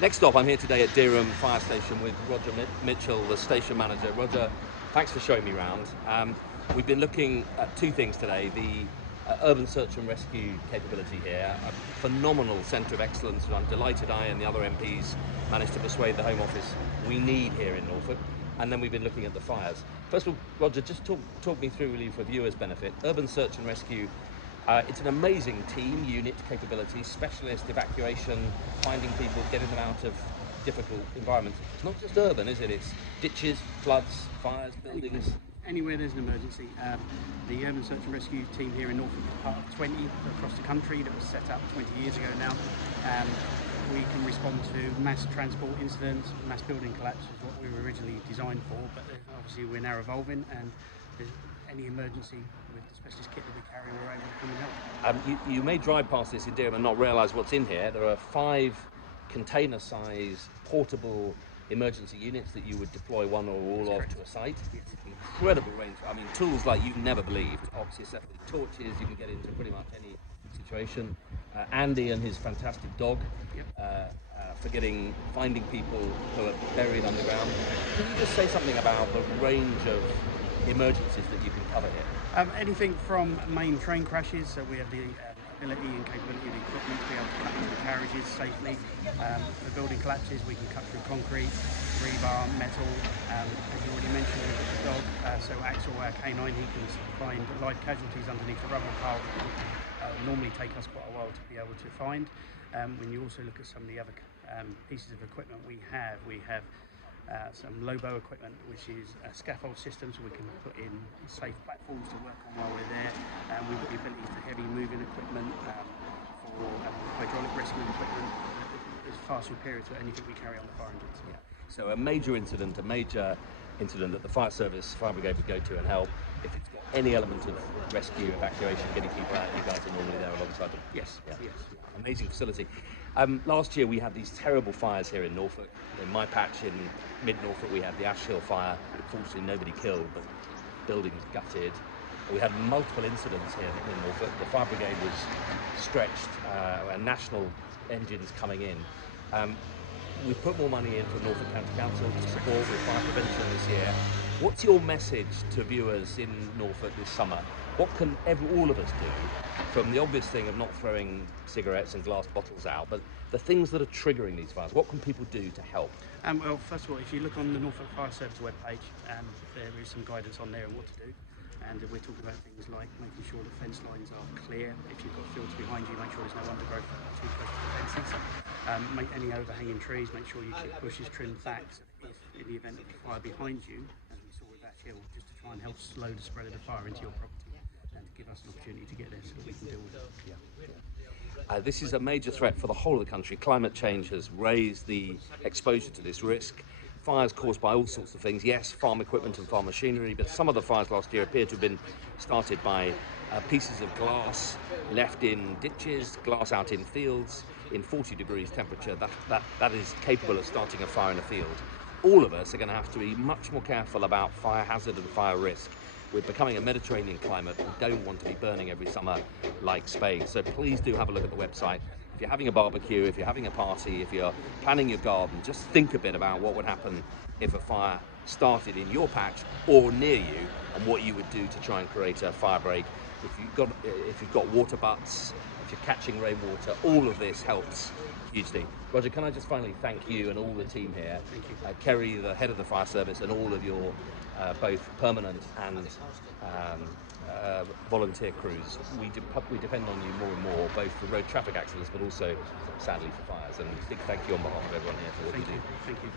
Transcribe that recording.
Next stop, I'm here today at Dereham Fire Station with Roger Mitchell, the station manager. Roger, thanks for showing me around. We've been looking at two things today: the urban search and rescue capability here, a phenomenal centre of excellence that I'm delighted I and the other MPs managed to persuade the Home Office we need here in Norfolk. And then we've been looking at the fires. First of all, Roger, just talk me through really for viewers' benefit. Urban search and rescue, it's an amazing team, unit capability, specialist evacuation, finding people, getting them out of difficult environments. It's not just urban, is it? It's ditches, floods, fires, buildings. Anywhere there's an emergency. The Urban Search and Rescue team here in Norfolk is part of 20 across the country that was set up 20 years ago now. We can respond to mass transport incidents, mass building collapse is what we were originally designed for, but obviously we're now evolving, and any emergency with the specialist kit that we carry, we're able to come and help. You may drive past this in Dereham and not realise what's in here. There are 5 container-size portable emergency units that you would deploy one or all of to a site. Yes. Incredible range. I mean, tools like you've never believed. Oxyacetylene torches, you can get into pretty much any situation. Andy and his fantastic dog, Yep. finding people who are buried underground. Can you just say something about the range of emergencies that you can cover here? Anything from main train crashes, so we have the ability and capability of the equipment to be able to cut through carriages safely. For building collapses, we can cut through concrete, rebar, metal. As you already mentioned, we've got the dog, so Axel, our canine, he can find live casualties underneath the rubble pile that would normally take us quite a while to be able to find. When you also look at some of the other pieces of equipment we have some Lobo equipment, which is a scaffold system, so we can put in safe platforms to work on while we're there. We've got the ability for heavy moving equipment, for hydraulic rescue equipment that is far superior to anything we carry on the fire engines. Yeah. So a major incident that the fire service, fire brigade would go to and help. If it's got any element of rescue, evacuation, getting people out, you guys are normally there alongside them. Yes, Yeah. yes. Amazing facility. Last year we had these terrible fires here in Norfolk. In my patch in mid-Norfolk we had the Ash Hill fire. Fortunately nobody killed, but buildings gutted. We had multiple incidents here in Norfolk. The fire brigade was stretched, and national engines coming in. We've put more money in for Norfolk County Council to support with fire prevention this year. What's your message to viewers in Norfolk this summer? What can all of us do, from the obvious thing of not throwing cigarettes and glass bottles out, but the things that are triggering these fires? What can people do to help? Well, first of all, if you look on the Norfolk Fire Service webpage, there is some guidance on there on what to do. And we're talking about things like making sure the fence lines are clear. If you've got fields behind you, make sure there's no undergrowth too close to the fences. Make any overhanging trees, make sure you keep bushes trimmed back, so if in the event of a fire behind you, as we saw with Ash Hill, just to try and help slow the spread of the fire into your property and to give us an opportunity to get there so that we can deal with it. Yeah. This is a major threat for the whole of the country. Climate change has raised the exposure to this risk. Fires caused by all sorts of things. Yes, farm equipment and farm machinery, but some of the fires last year appear to have been started by pieces of glass left in ditches, glass out in fields in 40 degrees temperature. That is capable of starting a fire in a field. All of us are going to have to be much more careful about fire hazard and fire risk. We're becoming a Mediterranean climate. We don't want to be burning every summer like Spain. So please do have a look at the website. If you're having a barbecue, if you're having a party, if you're planning your garden, just think a bit about what would happen if a fire started in your patch or near you, and what you would do to try and create a fire break. If you've got water butts, if you're catching rainwater, all of this helps hugely. Roger, can I just finally thank you and all the team here? Thank you. Kerry, the head of the fire service, and all of your both permanent and volunteer crews. We depend on you more and more, both for road traffic accidents, but also, sadly, for fires. And a big thank you on behalf of everyone here for what you do. Thank you.